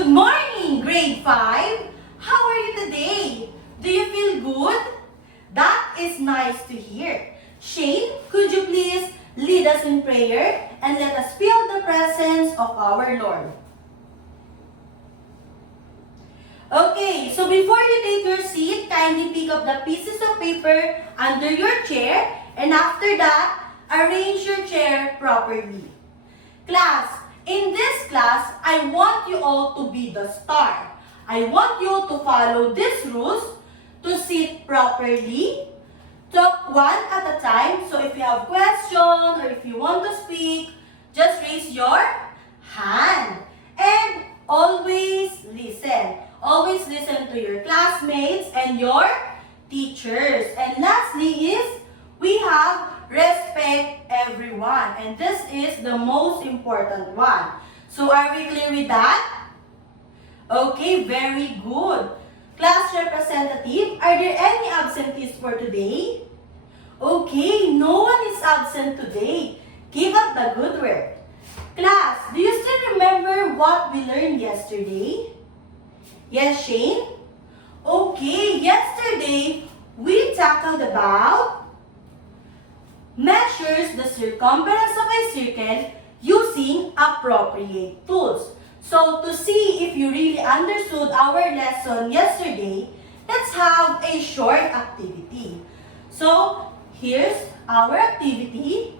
Good morning, grade 5. How are you today? Do you feel good? That is nice to hear. Shane, could you please lead us in prayer and let us feel the presence of our Lord? Okay, so before you take your seat, kindly pick up the pieces of paper under your chair, and after that, arrange your chair properly. Class, in this class, I want you all to be the star. I want you to follow these rules, to sit properly, talk one at a time. So if you have questions or if you want to speak, just raise your hand. And always listen. Always listen to your classmates and your teachers. And lastly is, we have respect everyone. And this is the most important one. So are we clear with that? Okay, very good. Class representative, are there any absentees for today? Okay, no one is absent today. Keep up the good work. Class, do you still remember what we learned yesterday? Yes, Shane? Okay, yesterday we tackled about measures the circumference of a circle using appropriate tools. So to see if you really understood our lesson yesterday, let's have a short activity. So here's our activity,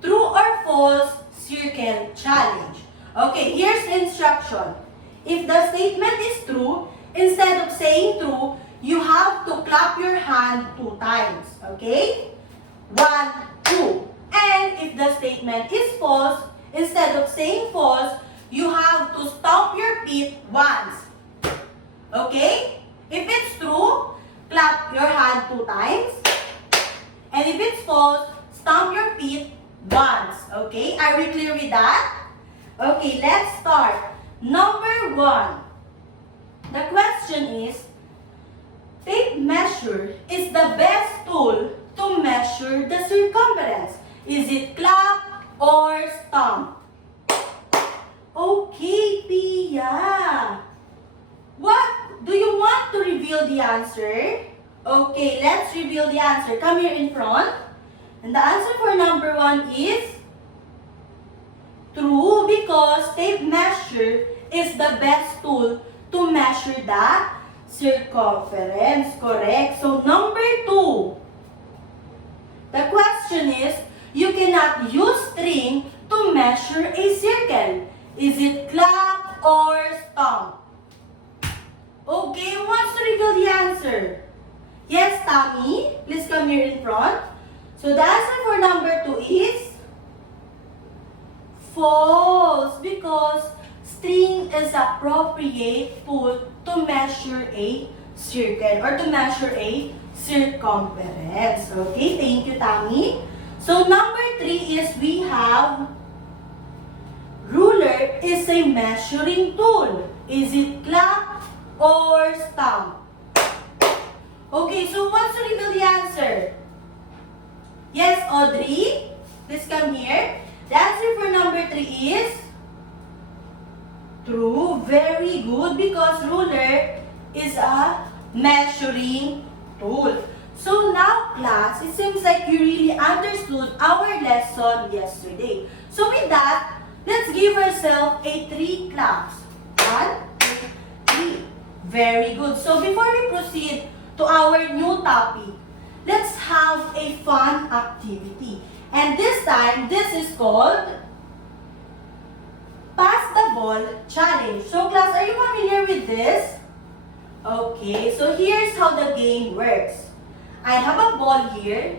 true or false circle challenge. Okay, here's the instruction. If the statement is true, instead of saying true, you have to clap your hand 2 times. Okay? 1, 2. And if the statement is false, instead of saying false, you have to stomp your feet once. Okay? If it's true, clap your hand 2 times. And if it's false, stomp your feet once. Okay? Are we clear with that? Okay, let's start. Number 1. The question is, tape measure is the best tool to measure the circumference. Is it clap or stomp? Okay, Pia. What? Do you want to reveal the answer? Okay, let's reveal the answer. Come here in front. And the answer for number 1 is true, because tape measure is the best tool to measure the circumference. Correct. So number 2. The question is, you cannot use string to measure a circle. Is it clap or stomp? Okay, who wants to reveal the answer? Yes, Tammy. Please come here in front. So the answer for number 2 is false, because string is appropriate tool to measure a circle or to measure a circumference. Okay, thank you, Tammy. So number 3 is we have ruler is a measuring tool. Is it clap or stomp? Okay, so who wants to reveal the answer? Yes, Audrey. Please come here. The answer for number 3 is true. Very good, because ruler is a measuring tool. So now, class, it seems like you really understood our lesson yesterday. So with that, let's give ourselves a 3 claps. 1, 2, 3. Very good. So before we proceed to our new topic, let's have a fun activity. And this time, this is called Pass the Ball Challenge. So class, are you familiar with this? Okay, so here's how the game works. I have a ball here,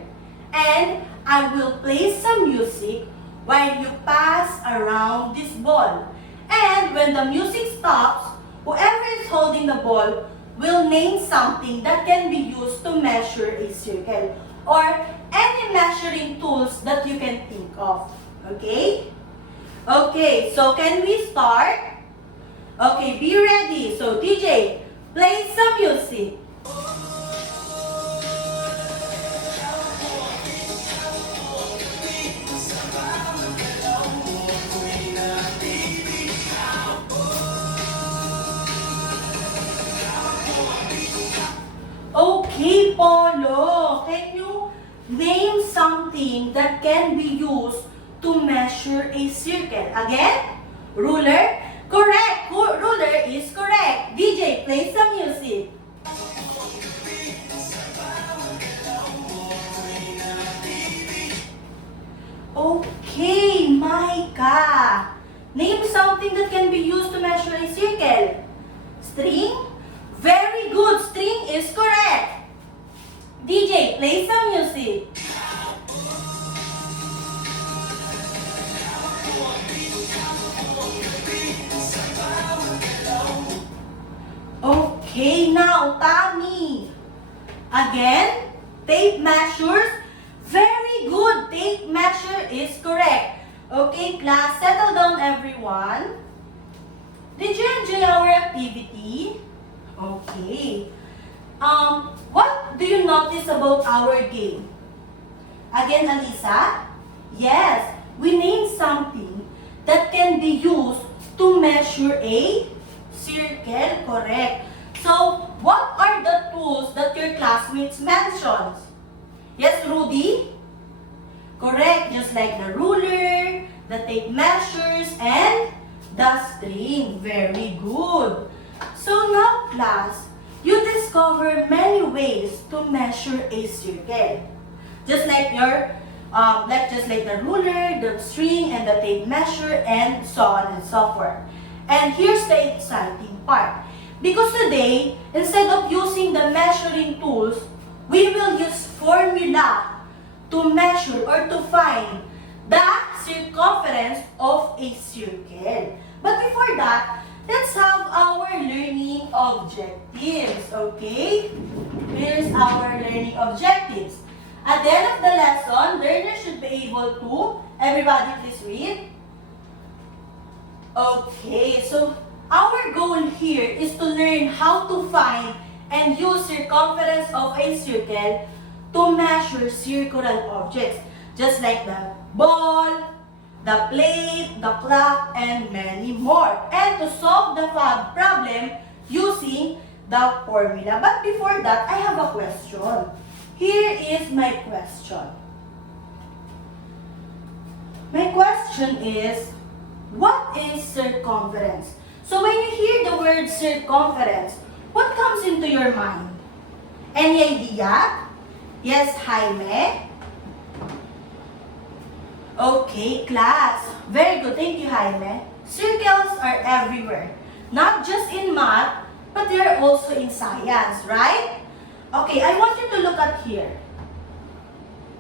and I will play some music while you pass around this ball. And when the music stops, whoever is holding the ball will name something that can be used to measure a circle or any measuring tools that you can think of. Okay? Okay, so can we start? Okay, be ready. So DJ, play some music. something that can be used to measure a circle? Again, ruler? Correct. Ruler is correct. DJ, play some music. Okay, Micah. Name something that can be used to measure a circle. String? Very good. String is correct. DJ, play some music. Okay, now, Tommy. Again, tape measures. Very good. Tape measure is correct. Okay, class, settle down, everyone. Did you enjoy our activity? Okay. What do you notice about our game? Again, Alisa? Yes, we named something that can be used to measure a circle, correct. So, what are the tools that your classmates mentioned? Yes, Rudy? Correct, just like the ruler, the tape measures, and the string. Very good. So now, class, you discover many ways to measure a circle. Just like the ruler, the string, and the tape measure, and so on and so forth. And here's the exciting part. Because today, instead of using the measuring tools, we will use formula to measure or to find the circumference of a circle. But before that, let's have our learning objectives, okay? Here's our learning objectives. At the end of the lesson, learners should be able to, everybody please read. Okay, so our goal here is to learn how to find and use circumference of a circle to measure circular objects, just like the ball, the plate, the clock, and many more. And to solve the problem using the formula. But before that, I have a question. Here is my question. My question is, what is circumference? So when you hear the word circumference, what comes into your mind? Any idea? Yes, Jaime? Okay, class. Very good. Thank you, Jaime. Circles are everywhere. Not just in math, but they are also in science, right? Okay, I want you to look at here.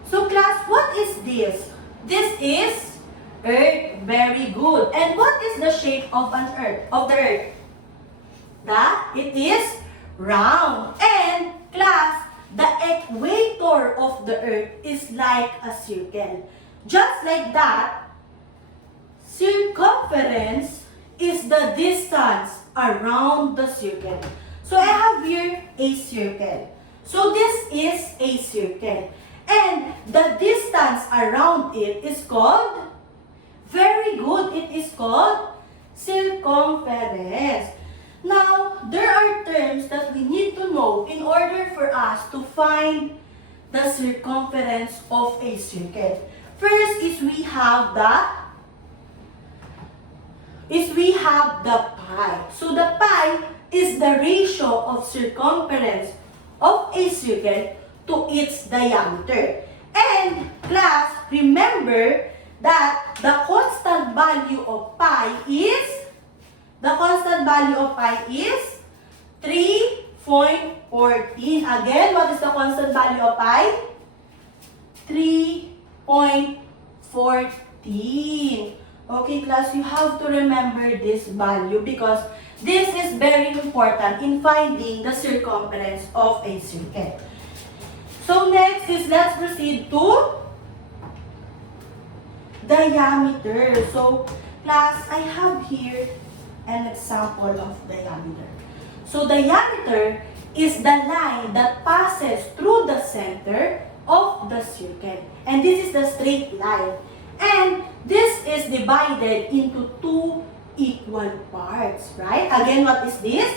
So, class, what is this? This is Earth. Very good. And what is the shape of the Earth? It is round. And, class, the equator of the Earth is like a circle. Just like that, circumference is the distance around the circle. So I have here a circle. So this is a circle. And the distance around it is called, very good, it is called circumference. Now, there are terms that we need to know in order for us to find the circumference of a circle. First is we have the pi. So the pi is the ratio of circumference of a circle to its diameter. And class, remember that the constant value of pi is 3.14. Again, what is the constant value of pi? 3.14. Okay, class, you have to remember this value because this is very important in finding the circumference of a circle. So next is, let's proceed to diameter. So, class, I have here an example of diameter. So, diameter is the line that passes through the center of the circle. And this is the straight line. And this is divided into two equal parts, right? Again, what is this?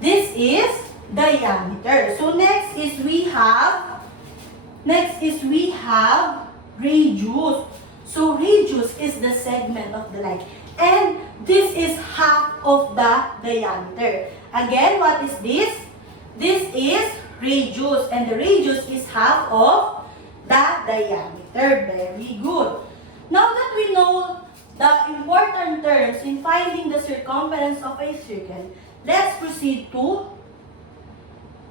This is diameter. So next is we have radius. So radius is the segment of the line. And this is half of the diameter. Again, what is this? This is radius. And the radius is half of the diameter. Very good. Now that we know the important terms in finding the circumference of a circle, let's proceed to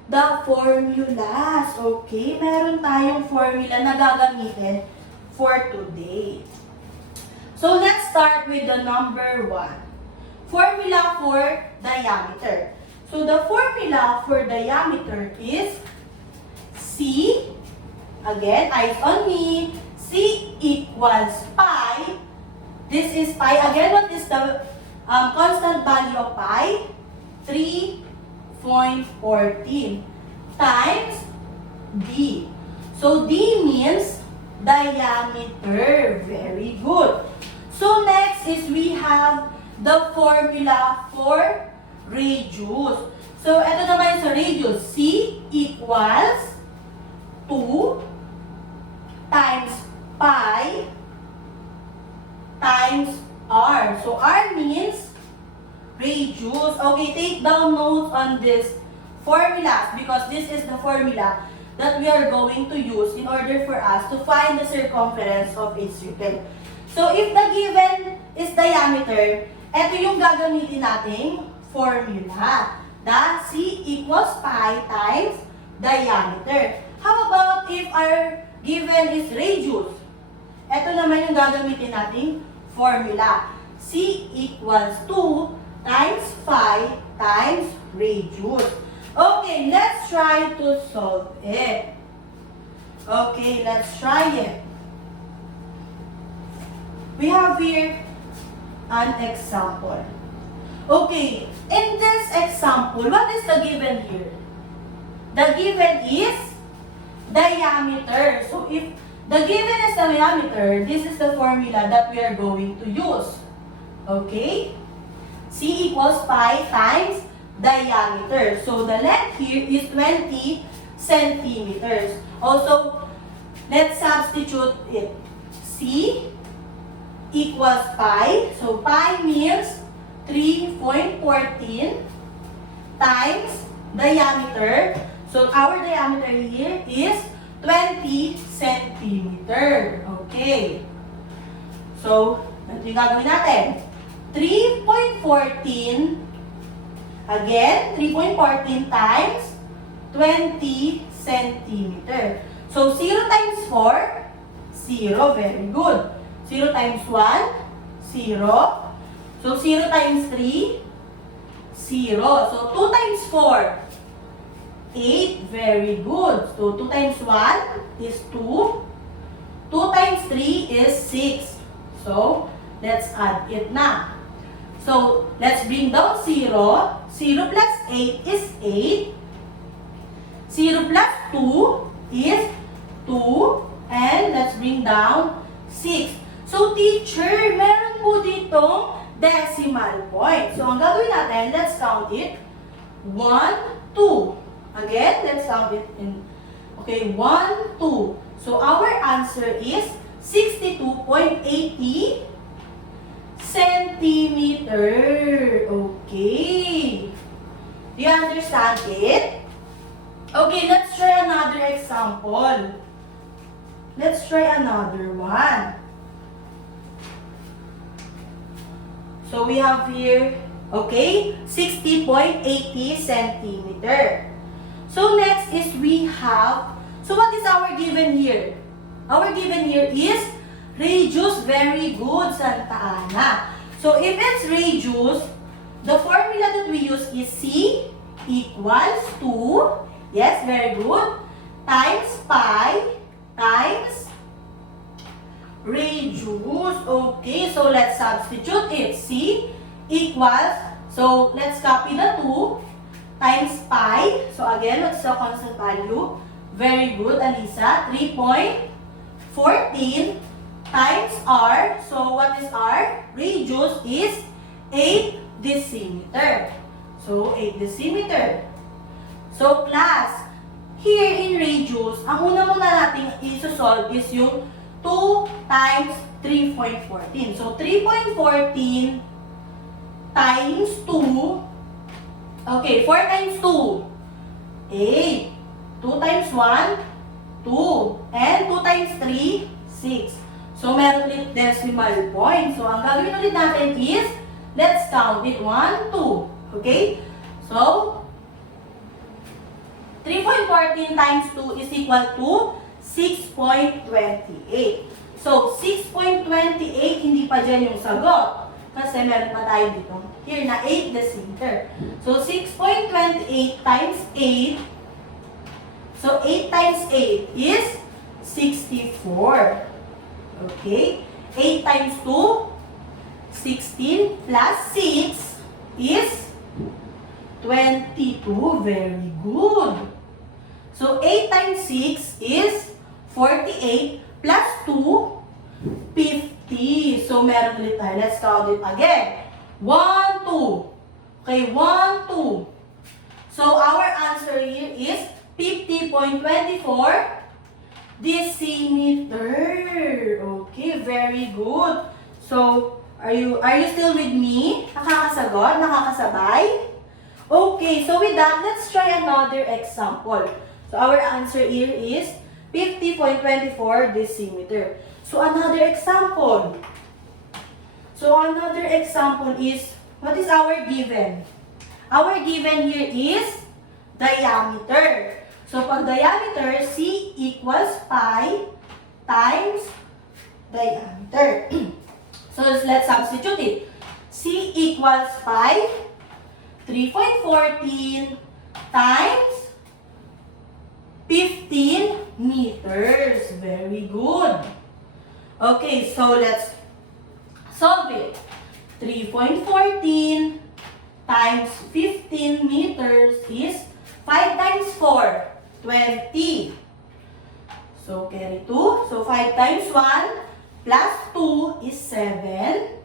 the formulas. Okay, meron tayong formula na gagamitin for today. So let's start with the number 1. Formula for diameter. So the formula for diameter is C, again, eyes on me, C equals pi. This is pi. Again, what is the constant value of pi? 3.14 times D. So D means diameter. Very good. So next is we have the formula for radius. So ito naman sa radius. C equals 2 times pi times r. So r means radius. Okay, take down notes on this formulas because this is the formula that we are going to use in order for us to find the circumference of a circle. So if the given is diameter, ito yung gagamitin nating formula. The C equals pi times diameter. How about if our given is radius? Ito naman yung gagamitin nating formula. C equals 2 times pi times radius. Okay, let's try to solve it. Okay, let's try it. We have here an example. Okay, in this example, what is the given here? The given is diameter. So if the given is diameter, this is the formula that we are going to use. Okay? C equals pi times diameter. So the length here is 20 centimeters. Also, let's substitute it. C equals pi. So pi means 3.14 times diameter. So our diameter here is 20 centimeter. Okay. So, ito yung gagawin natin. 3.14, again, 3.14 times 20 centimeter. So, 0 times 4, 0. Very good. 0 times 1, 0. So, 0 times 3, 0. So, 2 times 4, 8. Very good. So, 2 times 1 is 2. 2 times 3 is 6. So, let's add it na. So, let's bring down 0. 0 plus 8 is 8. 0 plus 2 is 2. And let's bring down 6. So, teacher, meron po ditong decimal point. So, ang gagawin natin, let's count it. 1, 2. Again, let's count it in. Okay, 1, 2. So, our answer is 62.80 centimeter. Okay. Do you understand it? Okay, let's try another example. Let's try another one. So, we have here, okay, 60.80 centimeter. So, next is we have, so what is our given here? Our given here is radius. Very good, Santa Ana. So, if it's radius, the formula that we use is C equals 2, yes, very good, times pi times radius. Okay, so let's substitute it. C equals, so let's copy the 2 times pi. So again, what's the constant value? Very good, Alisa. 3.14 times r. So what is r? Radius is 8 decimeter. So 8 decimeter. So class, here in radius, ang una muna natin i-solve is yung 2 times 3.14. So, 3.14 times 2. Okay, 4 times 2. 8. 2 times 1, 2. And 2 times 3, 6. So, meron ulit decimal point. So, ang gagawin ulit natin is, let's count it. 1, 2. Okay? So, 3.14 times 2 is equal to 6.28. So, 6.28, hindi pa dyan yung sagot. Kasi meron pa tayo dito. Here na 8 decimeter. So, 6.28 times 8. So, 8 times 8 is 64. Okay? 8 times 2, 16 plus 6 is 22. Very good. So, 8 times 6 is 48 plus 2, 50. So, meron ulit tayo. Let's count it again. 1, 2. Okay, 1, 2. So, our answer here is 50.24 decimeter. Okay, very good. So, are you still with me? Nakakasagot? Nakakasabay? Okay, so with that, let's try another example. So, our answer here is 50.24 decimeter. So, another example. So, another example is, what is our given? Our given here is diameter. So, pag diameter, C equals pi times diameter. So, let's substitute it. C equals pi, 3.14 times 15 meters. Very good. Okay, so let's solve it. 3.14 times 15 meters is 5 times 4, 20. So, carry 2. So, 5 times 1 plus 2 is 7.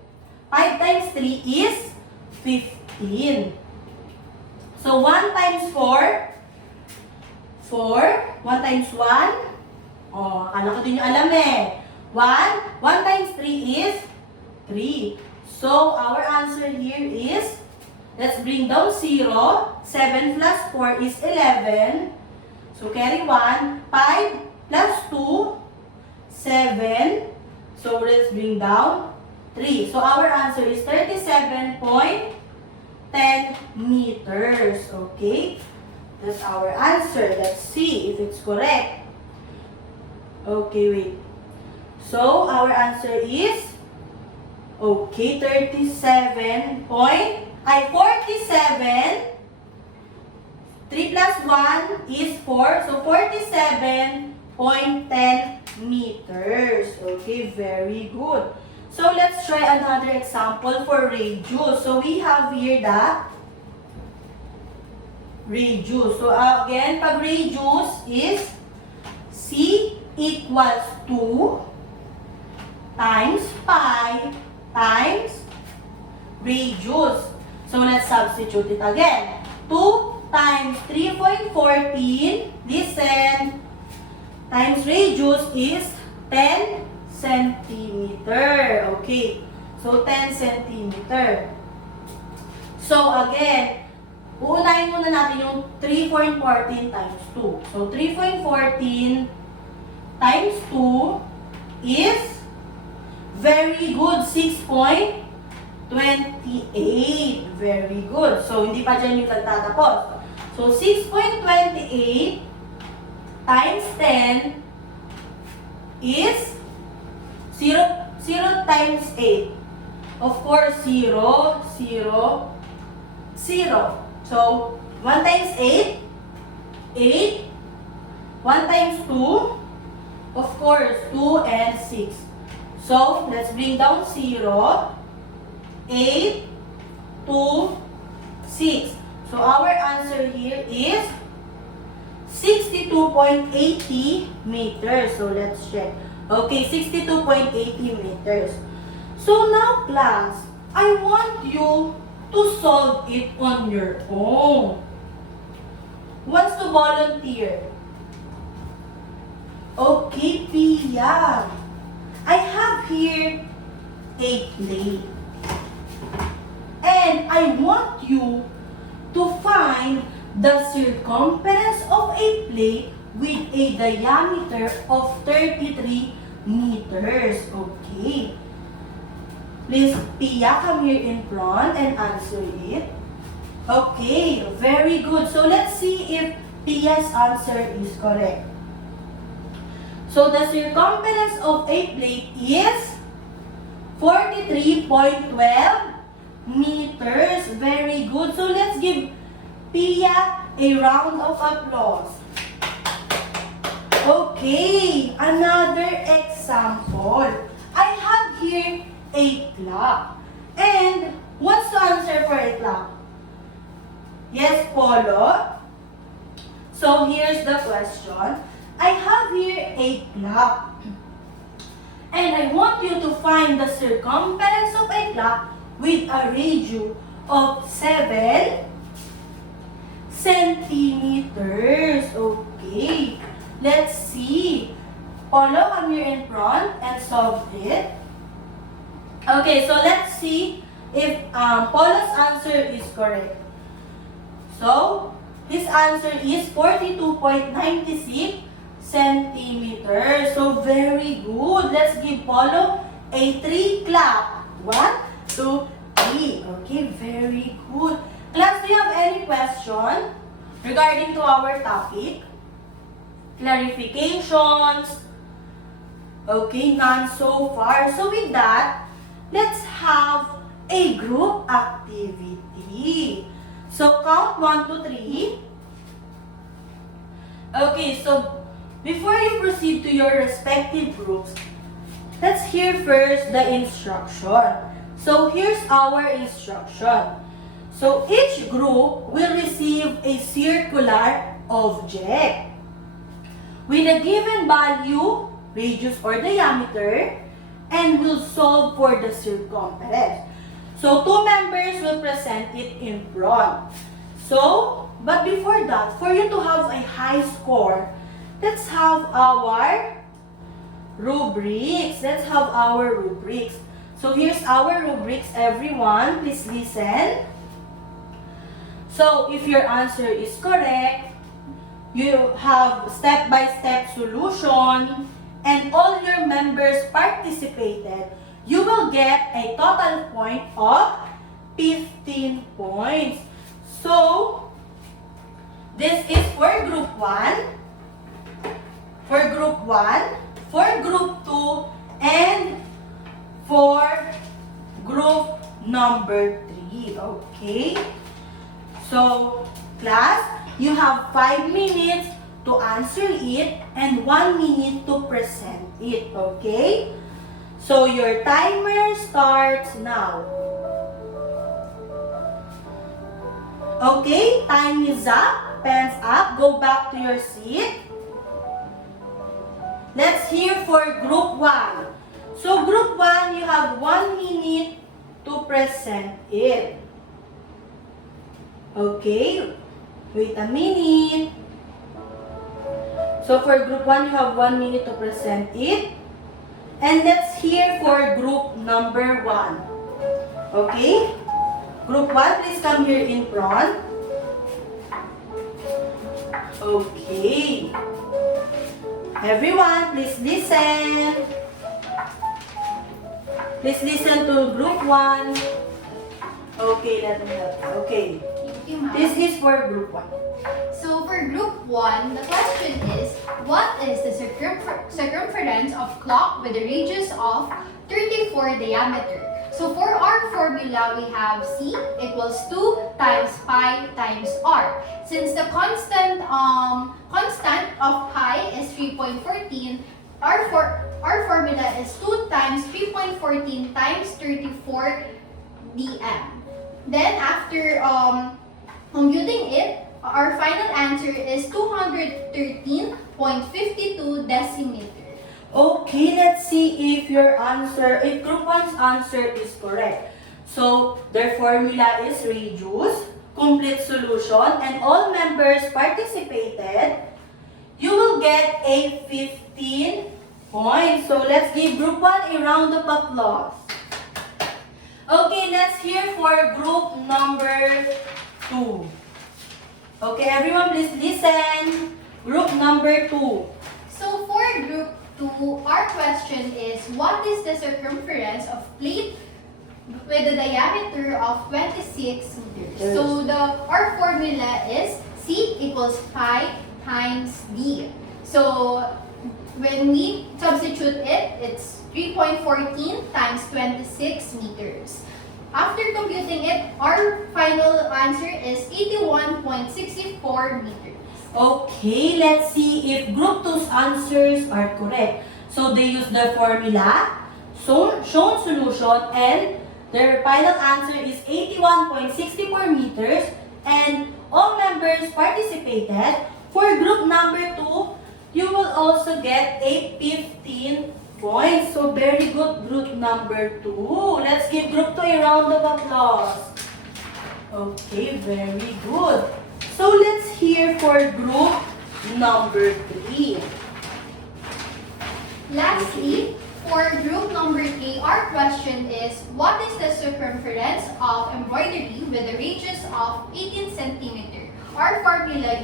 5 times 3 is 15. So, 1 times 4, 4. 1 times 1. Oh, akala ko din yung alam eh. 1. 1 times 3 is 3. So, our answer here is, let's bring down 0. 7 plus 4 is 11. So, carry 1. 5 plus 2, 7. So, let's bring down 3. So, our answer is 37.10 meters. Okay? That's our answer. Let's see if it's correct. Okay, wait. So, our answer is, okay, 47. 47. 3 plus 1 is 4. So, 47.10 meters. Okay, very good. So, let's try another example for radius. So, we have here the radius. So, again, pag radius is C equals 2 times pi times radius. So, let's substitute it again. 2 times 3.14, listen, times radius is 10 centimeter. Okay. So, 10 centimeter. So, again, uunahin muna natin yung 3.14 times 2. So, 3.14 times 2 is very good, 6.28. Very good. So, hindi pa dyan yung nagtatapos. So, 6.28 times 10 is 0 times 8. Of course, 0, 0, 0. So, 1 times 8, 8. 1 times 2, of course, 2 and 6. So, let's bring down 0, 8, 2, 6. So, our answer here is 62.80 meters. So, let's check. Okay, 62.80 meters. So, now, class, I want you to solve it on your own. Who wants to volunteer? Okay, Pia. I have here a plate. And I want you to find the circumference of a plate with a diameter of 33 meters. Okay. Please, Pia, come here in front and answer it. Okay, very good. So let's see if Pia's answer is correct. So the circumference of a plate is 43.12 meters. Very good. So let's give Pia a round of applause. Okay, another example. I have here a clock. And what's the answer for a clock? Yes, Polo? So here's the question. I have here a clock. And I want you to find the circumference of a clock with a radius of 7 centimeters. Okay. Let's see. Polo, come here in front and solve it. Okay, so let's see if Polo's answer is correct. So, his answer is 42.96 centimeters. So, very good. Let's give Polo a 3 clap. 1, 2, 3. Okay, very good. Class, do you have any question regarding to our topic? Clarifications? Okay, none so far. So, with that, let's have a group activity. So, count 1 to 3. Okay, so before you proceed to your respective groups, let's hear first the instruction. So, here's our instruction. So, each group will receive a circular object with a given value, radius or diameter, and will solve for the circumference. So, 2 members will present it in front. So, but before that, for you to have a high score, let's have our rubrics. Let's have our rubrics. So, here's our rubrics, everyone. Please listen. So, if your answer is correct, you have step-by-step solution, and all your members participated, you will get a total point of 15 points. So, this is for group 1, for group 1, for group 2, and for group number 3. Okay? So, class, you have 5 minutes to answer it and 1 minute to present it. Okay? So, your timer starts now. Okay? Time is up. Pens up. Go back to your seat. Let's hear for group 1. So, group 1, you have 1 minute to present it. Okay? Wait a minute. So, for group 1, you have 1 minute to present it. And let's hear for group number 1. Okay? Group 1, please come here in front. Okay. Everyone, please listen. Please listen to group 1. Okay, let me help you. Okay. This is for group 1. So for group 1, the question is, what is the circumference of clock with a radius of 34 diameter? So for our formula, we have C equals 2 times pi times R. Since the constant of pi is 3.14, our formula is 2 times 3.14 times 34 dm. Then after computing it, our final answer is 213.52 decimeter. Okay, let's see if your answer, if group 1's answer is correct. So, their formula is radius, complete solution, and all members participated. You will get a 15 points. So let's give group 1 a round of applause. Okay, let's hear for group number 2. Okay, everyone please listen. Group number 2. So for group 2, our question is, what is the circumference of plate with a diameter of 26 meters? Yes. So our formula is C equals pi times D. So when we substitute it, it's 3.14 times 26 meters. After computing it, our final answer is 81.64 meters. Okay, let's see if group 2's answers are correct. So they use the formula, shown solution, and their final answer is 81.64 meters, and all members participated. For group number 2, you will also get a 15 points. So very good, group number 2. Let's give group 2 a round of applause. Okay, very good. So let's hear for group number 3. Lastly, for group number 3, our question is, what is the circumference of embroidery with a radius of 18 centimeter? Our formula,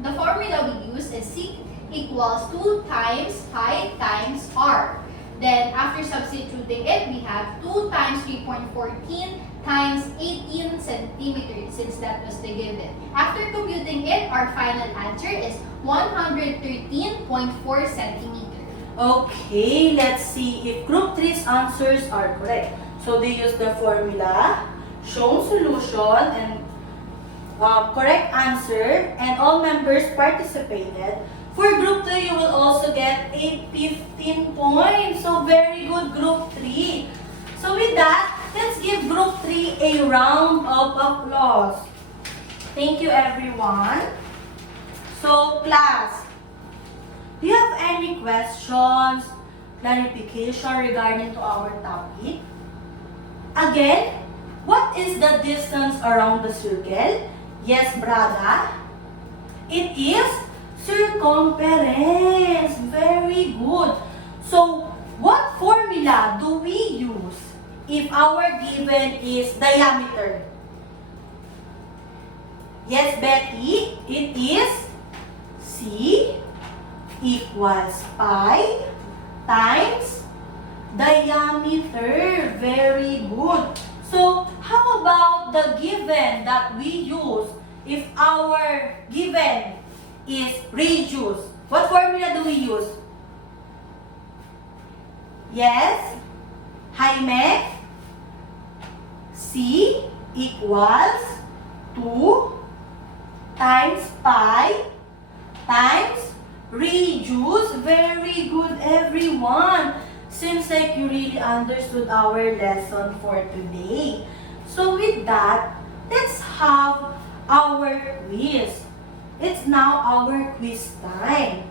the formula we use is C equals 2 times pi times R. Then after substituting it, we have 2 times 3.14 times 18 centimeters, since that was the given. After computing it, our final answer is 113.4 centimeters. Okay, let's see if group 3's answers are correct. So they use the formula, shown solution, and correct answer, and all members participated. For group 2, you will also get a 15 points. So very good, group 3. So with that, let's give group 3 a round of applause. Thank you, everyone. So class, do you have any questions, clarification regarding to our topic? Again, what is the distance around the circle? Yes, Braga. It is circumference. Very good. So, what formula do we use if our given is diameter? Yes, Betty, it is C equals pi times diameter. Very good. So, how about the given that we use if our given is radius? What formula do we use? Yes? Jaime? C equals 2 times pi times radius. Very good, everyone. Seems like you really understood our lesson for today. So with that, let's have our quiz. It's now our quiz time.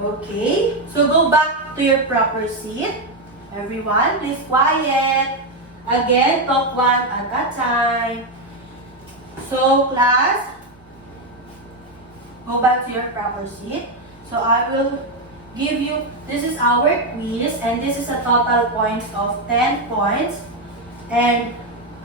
Okay? So go back to your proper seat. Everyone, please quiet. Again, talk one at a time. So class, go back to your proper seat. So I will give you, this is our quiz, and this is a total points of 10 points. And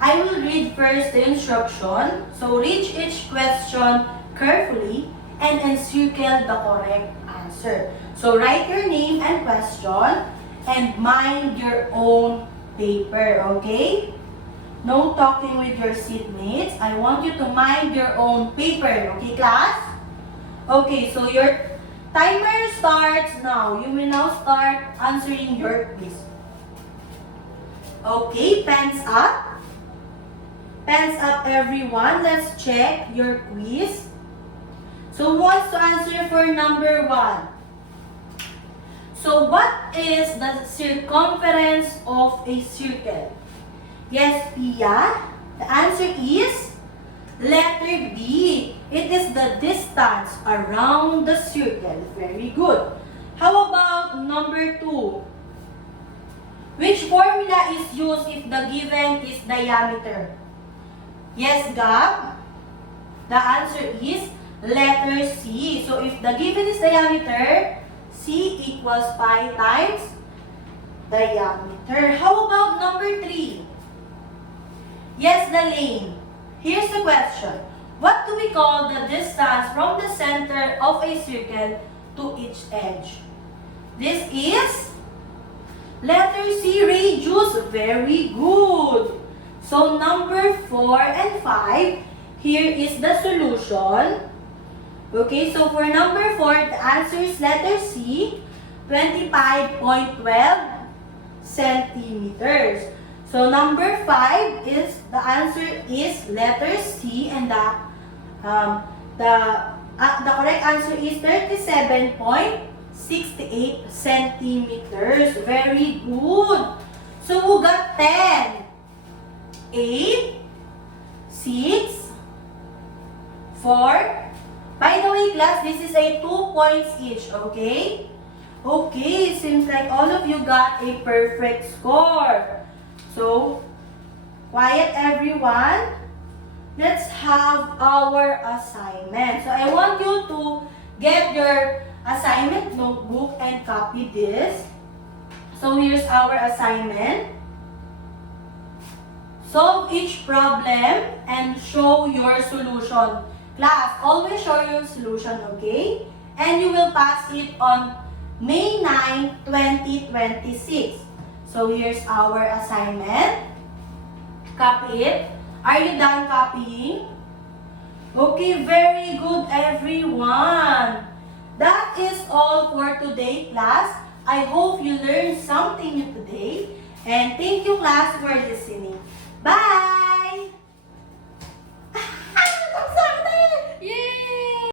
I will read first the instruction. So read each question carefully and encircle the correct answer. So write your name and question and mind your own paper, okay? No talking with your seatmates. I want you to mind your own paper, okay class? Okay, so your timer starts now. You will now start answering your quiz. Okay, pens up. Pens up, everyone. Let's check your quiz. So who wants to answer for number 1? So what is the circumference of a circle? Yes, Pia. The answer is letter B. It is the distance around the circle. Very good. How about number 2? Which formula is used if the given is diameter? Yes, Gab. The answer is letter C. So if the given is diameter, C equals pi times diameter. How about number 3? Yes, the lane. Here's the question. What do we call the distance from the center of a circle to each edge? This is letter C, radius. Very good. So number 4 and 5, here is the solution. Okay, so for number 4, the answer is letter C, 25.12 centimeters. So number 5 is, the answer is letter C, and the correct answer is 37.68 centimeters. Very good. So who got 10? 8, 6, 4. By the way, class, this is a 2 points each, okay? Okay, seems like all of you got a perfect score. So, quiet everyone. Let's have our assignment. So, I want you to get your assignment notebook and copy this. So, here's our assignment. Solve each problem and show your solution. Class, always show your solution, okay? And you will pass it on May 9, 2026. So, here's our assignment. Copy it. Are you done copying? Okay, very good, everyone. That is all for today, class. I hope you learned something new today. And thank you, class, for listening. Bye!